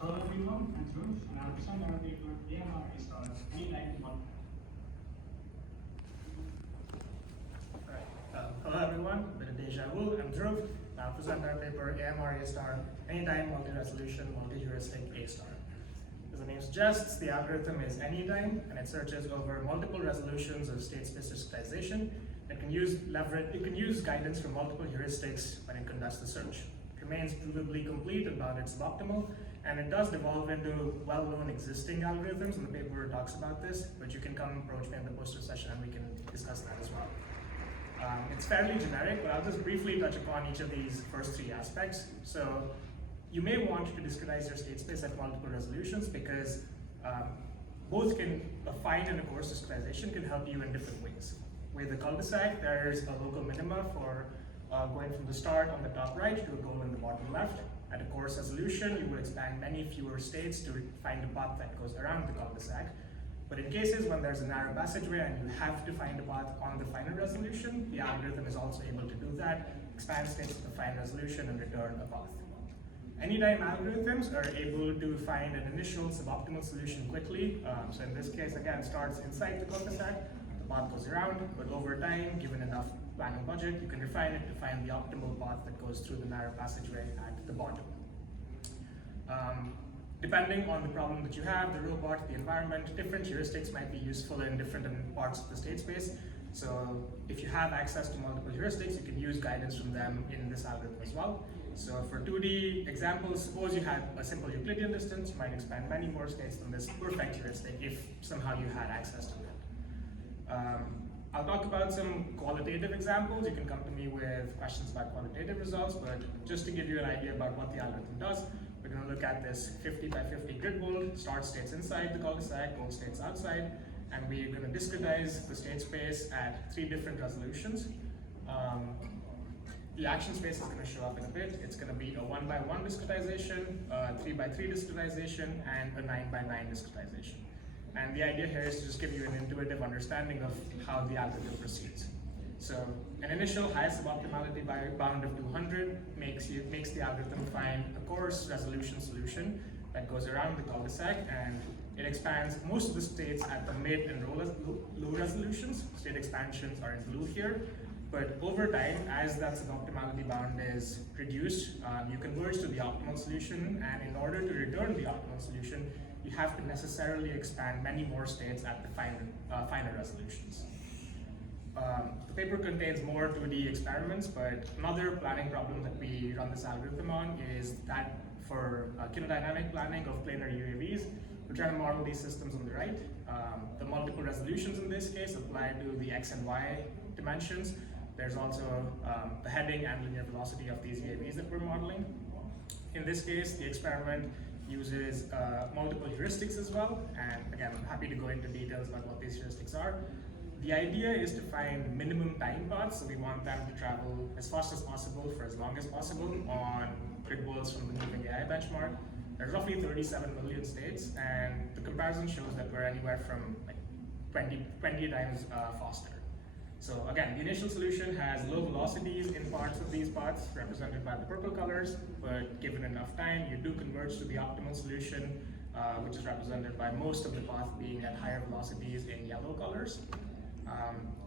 Hello everyone, I'm Dhruv, and I'll present our paper AMRA star anytime one. Hello everyone, bit of deja vu. I'm Dhruv, and I'll present our paper AMRA star anytime multi-resolution multi-heuristic A star. As the name suggests, the algorithm is anytime, and it searches over multiple resolutions of state space discretization. It can use guidance from multiple heuristics when it conducts the search. It remains provably complete about its suboptimal, and it does devolve into well-known existing algorithms, and the paper talks about this, but you can come approach me in the poster session and we can discuss that as well. It's fairly generic, but I'll just briefly touch upon each of these first three aspects. So you may want to discretize your state space at multiple resolutions because both a fine and a coarse discretization can help you in different ways. With the cul-de-sac, there's a local minima for going from the start on the top right to a goal in the bottom left. At a coarse resolution, you would expand many fewer states to find a path that goes around the cul-de-sac. But in cases when there's a narrow passageway and you have to find a path on the final resolution, the algorithm is also able to do that, expand states to the final resolution and return a path. Anytime algorithms are able to find an initial suboptimal solution quickly. So in this case, again, starts inside the cul-de-sac, the path goes around, but over time, given enough planning budget, you can refine it to find the optimal path that goes through the narrow passageway at the bottom. Depending on the problem that you have, the robot, the environment, different heuristics might be useful in different parts of the state space. So if you have access to multiple heuristics, you can use guidance from them in this algorithm as well. So for 2D examples, suppose you had a simple Euclidean distance, you might expand many more states than this perfect heuristic if somehow you had access to that. I'll talk about some qualitative examples. You can come to me with questions about qualitative results, but just to give you an idea about what the algorithm does, we're going to look at this 50 by 50 grid world, start states inside the cul-de-sac, goal states outside, and we're going to discretize the state space at 3 different resolutions. The action space is going to show up in a bit. It's going to be a 1 by 1 discretization, a 3 by 3 discretization, and a 9 by 9 discretization. And the idea here is to just give you an intuitive understanding of how the algorithm proceeds. So an initial high suboptimality bound of 200 makes the algorithm find a coarse resolution solution that goes around the cul-de-sac, and it expands most of the states at the mid and low resolutions. State expansions are in blue here. But over time, as that suboptimality bound is reduced, you converge to the optimal solution, and in order to return the optimal solution, you have to necessarily expand many more states at the finer resolutions. The paper contains more 2D experiments, but another planning problem that we run this algorithm on is that for kinodynamic planning of planar UAVs, we're trying to model these systems on the right. The multiple resolutions in this case apply to the X and Y dimensions. There's also the heading and linear velocity of these UAVs that we're modeling. In this case, the experiment uses multiple heuristics as well, and again, I'm happy to go into details about what these heuristics are. The idea is to find minimum time paths, so we want them to travel as fast as possible for as long as possible on grid worlds from the moving AI benchmark. There's roughly 37 million states, and the comparison shows that we're anywhere from like 20 times faster. So again, the initial solution has low velocities in parts of these paths represented by the purple colors, but given enough time, you do converge to the optimal solution, which is represented by most of the path being at higher velocities in yellow colors.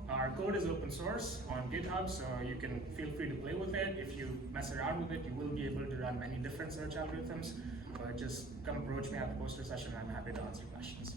Our code is open source on GitHub, so you can feel free to play with it. If you mess around with it, you will be able to run many different search algorithms, but just come approach me at the poster session and I'm happy to answer questions.